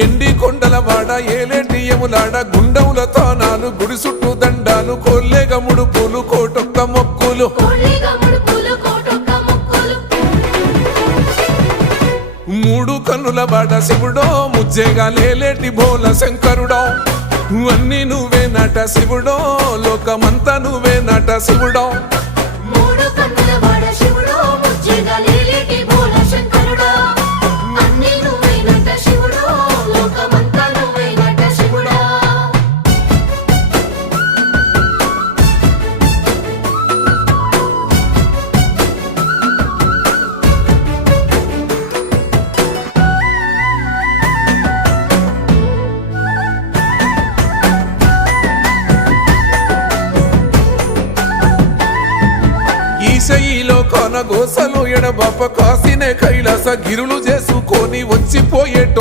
ఎండి కొండల వాడ ఏలేటి యములాడ గుండముల తానాలు గుడి చుట్టూ దండాలు కోల్లేగ ముడుపులు కోటొక్క మొక్కులు మూడు కన్నుల వాడ శివుడో ముజ్జేగా లేలేటి బోల శంకరుడో అన్ని నువ్వే నట శివుడో లోకమంతా నువ్వే నట శివుడో ఈశయిలో కొన గోసలు ఎడబాప కాసినే కైలాస గిరులు చేసుకొని వచ్చిపోయేటోళ్ళు